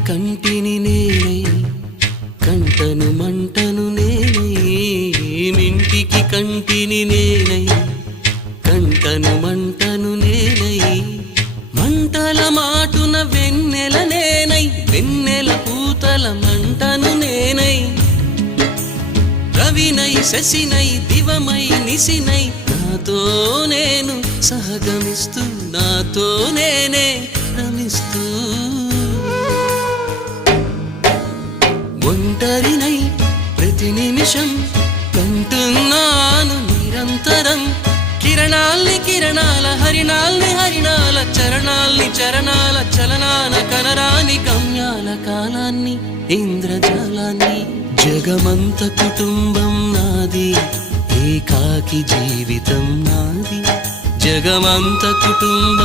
కంటిని నేనై కంటను మంటను నేనై మింటికి కంటిని నేనై కంటను మంటను నేనై మంటల మాటున వెన్నెల నేనై వెన్నెల పూతల మంటను నేనై రవినై శశినై దివమై నిశినై నాతో నేను సహగమిస్తూ నాతో నేనే రమిస్తూ ఒంటరినై ప్రతి నిమిషం కంటున్నాను నిరంతరం కిరణాల్ని కిరణాల హరిణాల్ని హరిణాల చరణాల్ని చరణాల చలనాన కనరాని గమ్యాల కాలాన్ని ఇంద్రజాలాన్ని జగమంత కుటుంబం నాది ఏకాకి జీవితం నాది జగమంత కుటుంబం